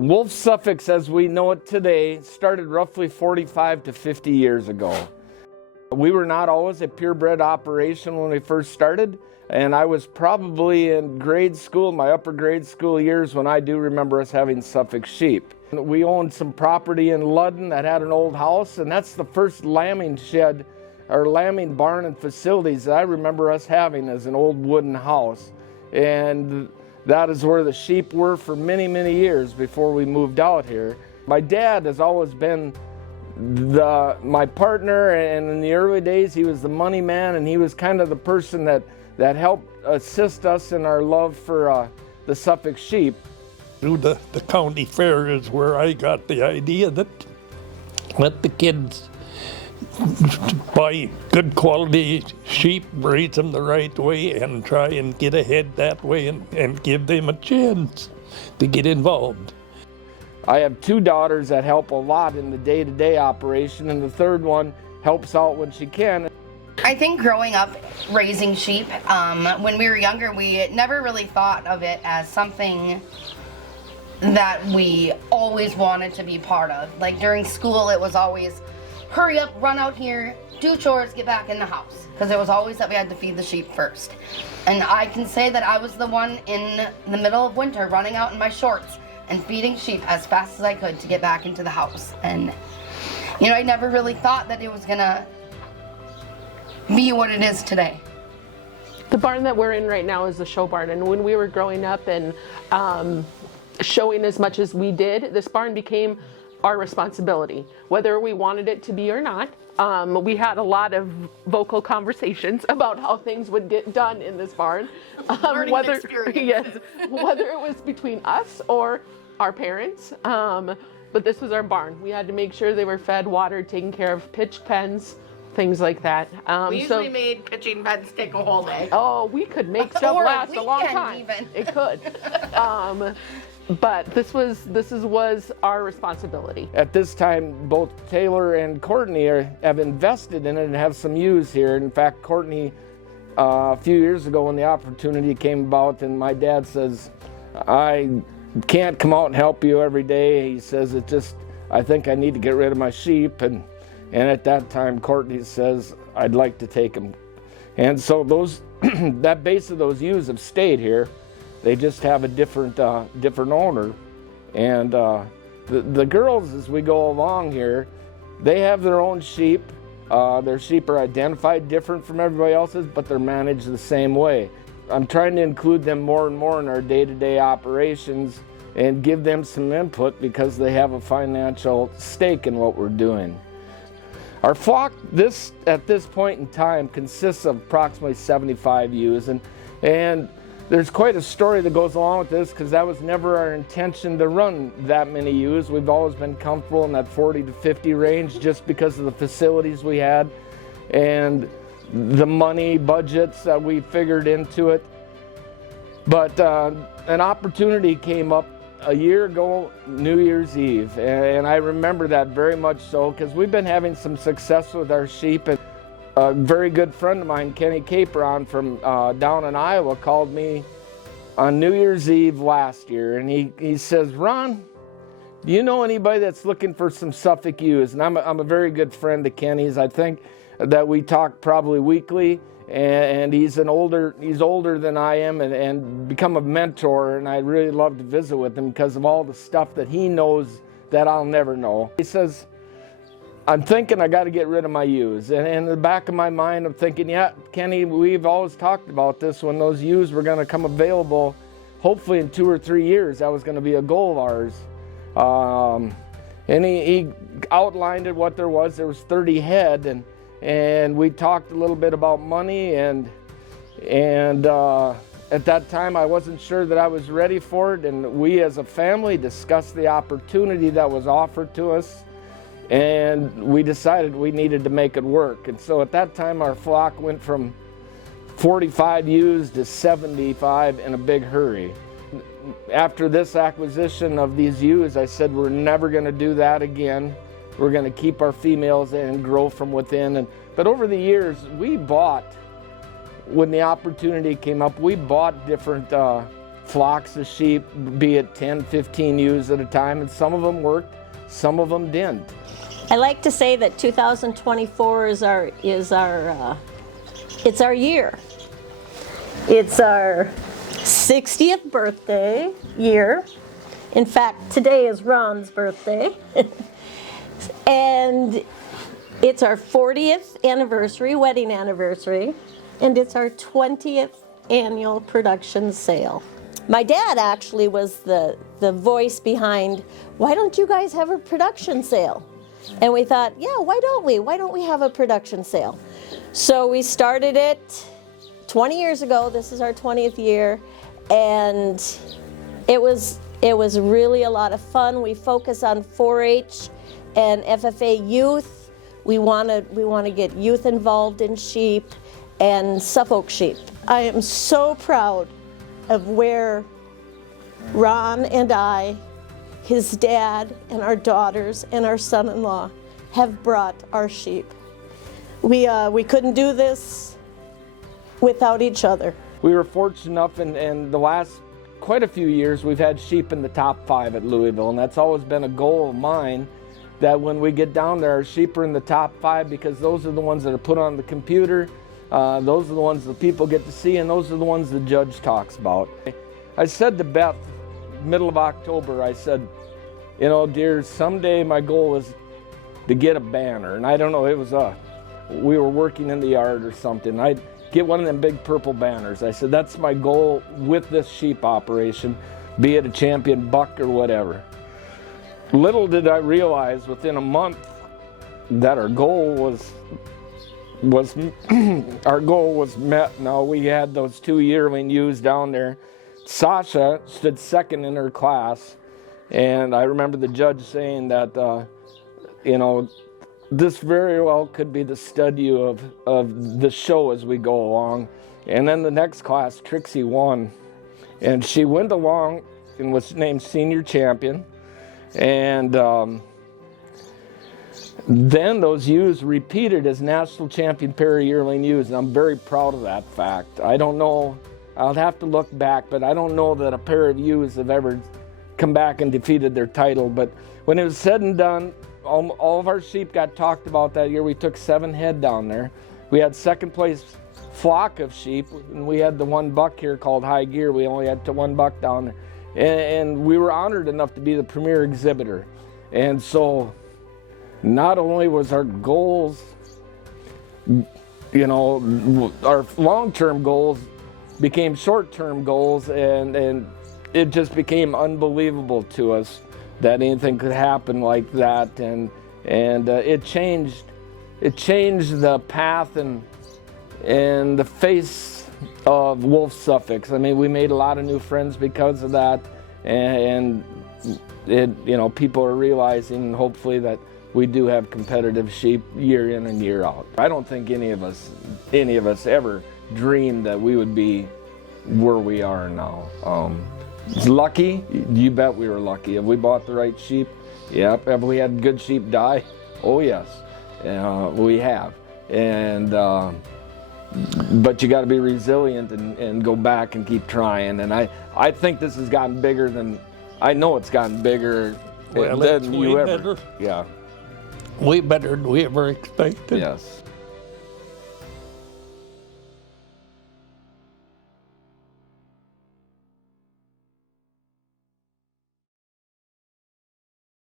Wolff, Suffolks, as we know it today, started roughly 45 to 50 years ago. We were not always a purebred operation when we first started, and I was probably in grade school, my upper grade school years, when I do remember us having Suffolk sheep. We owned some property in Ludden that had an old house, and that's the first lambing shed or lambing barn and facilities that I remember us having as an old wooden house. And that is where the sheep were for many, many years before we moved out here. My dad has always been my partner, and in the early days he was the money man, and he was kind of the person that helped assist us in our love for the Suffolk sheep. Through the county fair is where I got the idea that let the kids buy good quality sheep, raise them the right way, and try and get ahead that way and give them a chance to get involved. I have two daughters that help a lot in the day-to-day operation, and the third one helps out when she can. I think growing up raising sheep, when we were younger, we never really thought of it as something that we always wanted to be part of. Like during school, it was always, hurry up, run out here, do chores, get back in the house. Because it was always that we had to feed the sheep first. And I can say that I was the one in the middle of winter running out in my shorts and feeding sheep as fast as I could to get back into the house. And, you know, I never really thought that it was gonna be what it is today. The barn that we're in right now is the show barn, and when we were growing up and showing as much as we did, this barn became our responsibility, whether we wanted it to be or not. We had a lot of vocal conversations about how things would get done in this barn, whether it was between us or our parents. But this was our barn. We had to make sure they were fed, watered, taken care of, pitched pens, things like that. We usually made pitching pens take a whole day. Oh, we could make stuff last a long time. Even. It could. But this was our responsibility. At this time, both Taylor and Courtney have invested in it and have some ewes here. In fact, Courtney, a few years ago when the opportunity came about, and my dad says, I can't come out and help you every day. He says, I think I need to get rid of my sheep. And at that time, Courtney says, I'd like to take them. And so that base of those ewes have stayed here. They just have a different owner. And the girls, as we go along here, they have their own sheep. Their sheep are identified different from everybody else's, but they're managed the same way. I'm trying to include them more and more in our day-to-day operations and give them some input because they have a financial stake in what we're doing. Our flock at this point in time consists of approximately 75 ewes, and there's quite a story that goes along with this because that was never our intention to run that many ewes. We've always been comfortable in that 40 to 50 range just because of the facilities we had and the money budgets that we figured into it. But an opportunity came up a year ago, New Year's Eve, and I remember that very much so because we've been having some success with our sheep. And a very good friend of mine, Kenny Capron from down in Iowa, called me on New Year's Eve last year, and he says, Ron, do you know anybody that's looking for some Suffolk ewes? And I'm a very good friend of Kenny's. I think that we talk probably weekly, and he's older than I am and become a mentor, and I really love to visit with him because of all the stuff that he knows that I'll never know. He says, I'm thinking I got to get rid of my ewes. And in the back of my mind, I'm thinking, yeah, Kenny, we've always talked about this when those ewes were going to come available, hopefully in 2 or 3 years. That was going to be a goal of ours. And he outlined it what there was. There was 30 head, and we talked a little bit about money, and at that time I wasn't sure that I was ready for it, and we as a family discussed the opportunity that was offered to us, and we decided we needed to make it work. And so at that time our flock went from 45 ewes to 75 in a big hurry. After this acquisition of these ewes, I said we're never going to do that again. We're going to keep our females and grow from within. But over the years, we bought, when the opportunity came up, we bought different flocks of sheep, be it 10, 15 ewes at a time, and some of them worked, some of them didn't. I like to say that 2024 is our it's our year. It's our 60th birthday year. In fact, today is Ron's birthday. And it's our 40th anniversary, wedding anniversary, and it's our 20th annual production sale. My dad actually was the voice behind, why don't you guys have a production sale? And we thought, yeah, why don't we? Why don't we have a production sale? So we started it 20 years ago. This is our 20th year, and it was really a lot of fun. We focus on 4-H and FFA youth. We want to get youth involved in sheep and Suffolk sheep. I am so proud of where Ron and I, his dad and our daughters and our son-in-law have brought our sheep. We couldn't do this without each other. We were fortunate enough in the last quite a few years we've had sheep in the top 5 at Louisville, and that's always been a goal of mine, that when we get down there, our sheep are in the top 5 because those are the ones that are put on the computer, those are the ones that people get to see, and those are the ones the judge talks about. I said to Beth, middle of October, I said, you know, dear, someday my goal is to get a banner, and I don't know, we were working in the yard or something. I'd get one of them big purple banners. I said, that's my goal with this sheep operation, be it a champion buck or whatever. Little did I realize within a month that our goal was our goal was met. Now, we had those 2 yearling ewes down there. Sasha stood second in her class, and I remember the judge saying that, you know, this very well could be the stud ewe of the show as we go along. And then the next class, Trixie won, and she went along and was named senior champion. And then those ewes repeated as national champion pair of yearling ewes, and I'm very proud of that fact. I don't know, I'll have to look back, but I don't know that a pair of ewes have ever come back and defeated their title. But when it was said and done, all of our sheep got talked about that year. We took 7 head down there. We had second place flock of sheep, and we had the one buck here called High Gear. We only had 1 buck down there. And we were honored enough to be the premier exhibitor. And so not only was our goals, you know, our long-term goals became short-term goals, and it just became unbelievable to us that anything could happen like that. And it changed the path and the face of Wolff Suffolks. I mean, we made a lot of new friends because of that, and it, you know, people are realizing hopefully that we do have competitive sheep year in and year out. I don't think any of us ever dreamed that we would be where we are now. Lucky? You bet we were lucky. Have we bought the right sheep? Yep. Have we had good sheep die? Oh yes, we have. And but you got to be resilient and go back and keep trying. And I think this has gotten bigger than, I know it's gotten bigger than you ever. Better. Yeah. Way better than we ever expected. Yes.